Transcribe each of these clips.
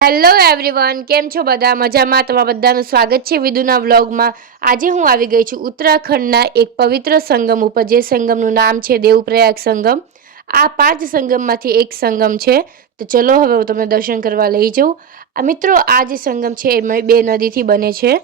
Hello everyone, કેમ છો બધા? મજામાં? તમારા બધાનું સ્વાગત છે વિદુના વ્લોગમાં। આજે હું આવી ગઈ છું ઉત્તરાખંડના એક પવિત્ર સંગમ ઉપર, જે સંગમનું નામ છે દેવપ્રયાગ સંગમ। આ 5 સંગમમાંથી એક સંગમ છે, તો ચલો હવે હું તમને દર્શન કરવા લઈ જાઉં। આ મિત્રો, આ જે સંગમ છે એ 2 નદીથી બને છે,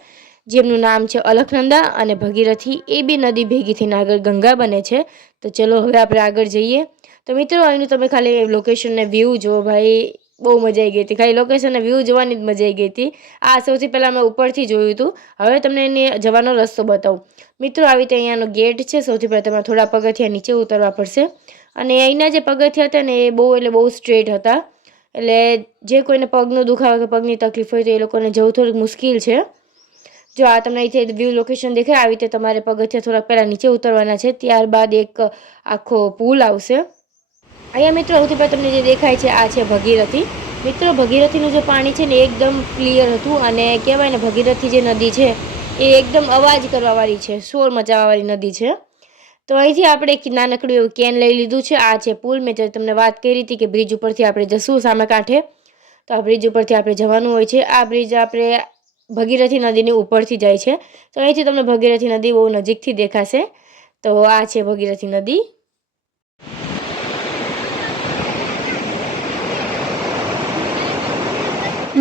જેમનું નામ છે અલખનંદા અને ભગીરથી। એ 2 નદી ભેગી થઈને આગળ ગંગા બને છે। તો ચલો હવે આપણે આગળ જઈએ। તો મિત્રો, અહીંનું તમે ખાલી લોકેશનને વ્યૂ જુઓ ભાઈ, બહુ મજા આવી ગઈ હતી। ખાલી લોકેશન વ્યૂ જોવાની જ મજા આવી ગઈ હતી। આ સૌથી પહેલાં મેં ઉપરથી જોયું હતું। હવે તમને એની જવાનો રસ્તો બતાવું। મિત્રો, આવી રીતે અહીંયાનો ગેટ છે। સૌથી પહેલાં તમારે થોડા પગથિયાં નીચે ઉતરવા પડશે, અને અહીંના જે પગથિયાં હતા ને એ બહુ સ્ટ્રેટ હતા, એટલે જે કોઈને પગનો દુખાવો કે પગની તકલીફ હોય તો એ લોકોને જવું થોડુંક મુશ્કેલ છે। જો આ તમને અહીંથી વ્યૂ લોકેશન દેખાય, આવી રીતે તમારે પગથિયાં થોડાક પહેલાં નીચે ઉતરવાના છે, ત્યારબાદ એક આખો પુલ આવશે। અહીંયા મિત્રો સૌથી પહેલાં તમને જે દેખાય છે આ છે ભગીરથી। મિત્રો, ભગીરથીનું જે પાણી છે ને એકદમ ક્લિયર હતું, અને કહેવાય ને ભગીરથી જે નદી છે એ એકદમ અવાજ કરવાવાળી છે, શોર મચાવવાવાળી નદી છે। તો અહીંથી આપણે એક નાનકડું એવું કેન લઈ લીધું છે। આ છે પુલ। મેં તમને વાત કરી હતી કે બ્રિજ ઉપરથી આપણે જશું સામે કાંઠે, તો આ બ્રિજ ઉપરથી આપણે જવાનું હોય છે। આ બ્રિજ આપણે ભગીરથી નદીની ઉપરથી જાય છે, તો અહીંથી તમને ભગીરથી નદી બહુ નજીકથી દેખાશે। તો આ છે ભગીરથી નદી।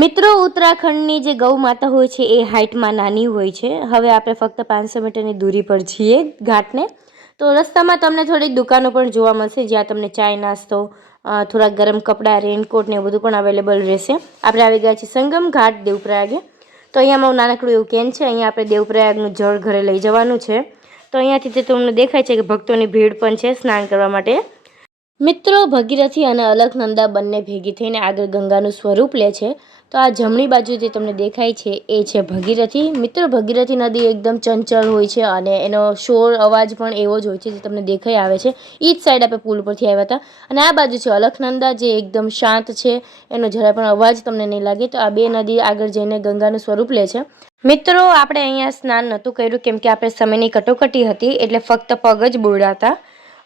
મિત્રો, ઉત્તરાખંડની જે ગૌ માતા હોય છે એ હાઇટમાં નાની હોય છે। હવે આપણે ફક્ત 500 મીટરની દૂરી પર છીએ ઘાટને। તો રસ્તામાં તમને થોડીક દુકાનો પણ જોવા મળશે, જ્યાં તમને ચાય નાસ્તો, થોડાક ગરમ કપડાં, રેનકોટ ને એવું બધું પણ અવેલેબલ રહેશે। આપણે આવી ગયા છીએ સંગમ ઘાટ દેવપ્રયાગે। તો અહીંયા મારું નાનકડું એવું કેન છે, અહીંયા આપણે દેવપ્રયાગનું જળ ઘરે લઈ જવાનું છે। તો અહીંયાથી તે તમને દેખાય છે કે ભક્તોની ભીડ પણ છે સ્નાન કરવા માટે। મિત્રો, ભગીરથી અને અલખનંદા બંને ભેગી થઈને આગળ ગંગાનું સ્વરૂપ લે છે। તો આ જમણી બાજુ જે તમને દેખાય છે એ છે ભગીરથી। મિત્રો, ભગીરથી નદી એકદમ ચંચળ હોય છે, અને એનો શોર અવાજ પણ એવો જ હોય છે જે તમને દેખાઈ આવે છે। એ જ સાઈડ આપણે પુલ પરથી આવ્યા હતા, અને આ બાજુ છે અલખનંદા, જે એકદમ શાંત છે, એનો જરા પણ અવાજ તમને નહીં લાગે। તો આ 2 નદી આગળ જઈને ગંગાનું સ્વરૂપ લે છે। મિત્રો, આપણે અહીંયા સ્નાન નહોતું કર્યું, કેમ કે આપણે સમયની કટોકટી હતી, એટલે ફક્ત પગ જ બોળ્યા હતા,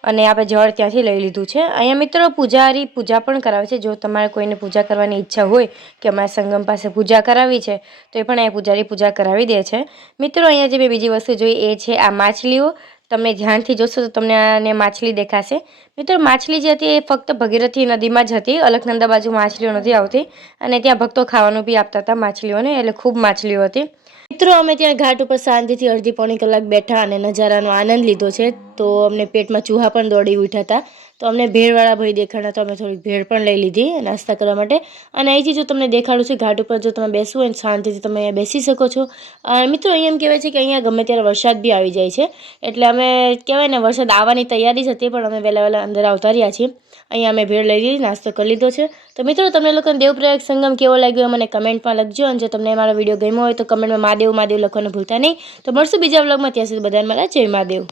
અને આપણે જળ ત્યાંથી લઈ લીધું છે। અહીંયા મિત્રો પૂજારી પૂજા પણ કરાવે છે। જો તમારે કોઈને પૂજા કરવાની ઈચ્છા હોય કે અમારા સંગમ પાસે પૂજા કરાવી છે, તો એ પણ અહીંયા પૂજારી પૂજા કરાવી દે છે। મિત્રો, અહીંયા જે મેં બીજી વસ્તુ જોઈ એ છે આ માછલીઓ। તમે ધ્યાનથી જોશો તો તમને આને માછલી દેખાશે। મિત્રો, માછલી જે હતી એ ફક્ત ભગીરથી નદીમાં જ હતી, અલખનંદા બાજુ માછલીઓ નથી આવતી, અને ત્યાં ભક્તો ખાવાનું બી આપતા હતા માછલીઓને, એટલે ખૂબ માછલીઓ હતી। મિત્રો, અમે ત્યાં ઘાટ ઉપર શાંતિથી અડધી પોણી કલાક બેઠા અને નજારાનો આનંદ લીધો છે। તો અમને પેટમાં ચૂહા પણ દોડી ઉઠ્યા હતા, તો અમને ભેળવાળા ભાઈ દેખાડા, તો અમે થોડીક ભેળ પણ લઈ લીધી નાસ્તા કરવા માટે। અને અહીંથી જો તમને દેખાડું છું ઘાટ ઉપર, જો તમે બેસવું હોય ને શાંતિથી તમે અહીંયા બેસી શકો છો। મિત્રો, અહીંયા એમ કહેવાય છે કે અહીંયા ગમે ત્યારે વરસાદ બી આવી જાય છે, એટલે અમે કહેવાય ને વરસાદ આવવાની તૈયારી જ હતી, પણ અમે વહેલા અંદર આવતા રહ્યા છીએ। અહીંયા અમે ભેળ લઈ લીધી, નાસ્તો કરી લીધો છે। તો મિત્રો, તમને લોકોને દેવપ્રયાગ સંગમ કેવો લાગ્યો મને કમેન્ટમાં લખજો, અને જો તમને મારો વિડીયો ગમ્યો હોય તો કમેન્ટમાં મહાદેવ મહાદેવ લખવાનું ભૂલતા નહીં। તો મળશું બીજા વ્લોગમાં, ત્યાં સુધી બધાને મારા જય મહાદેવ।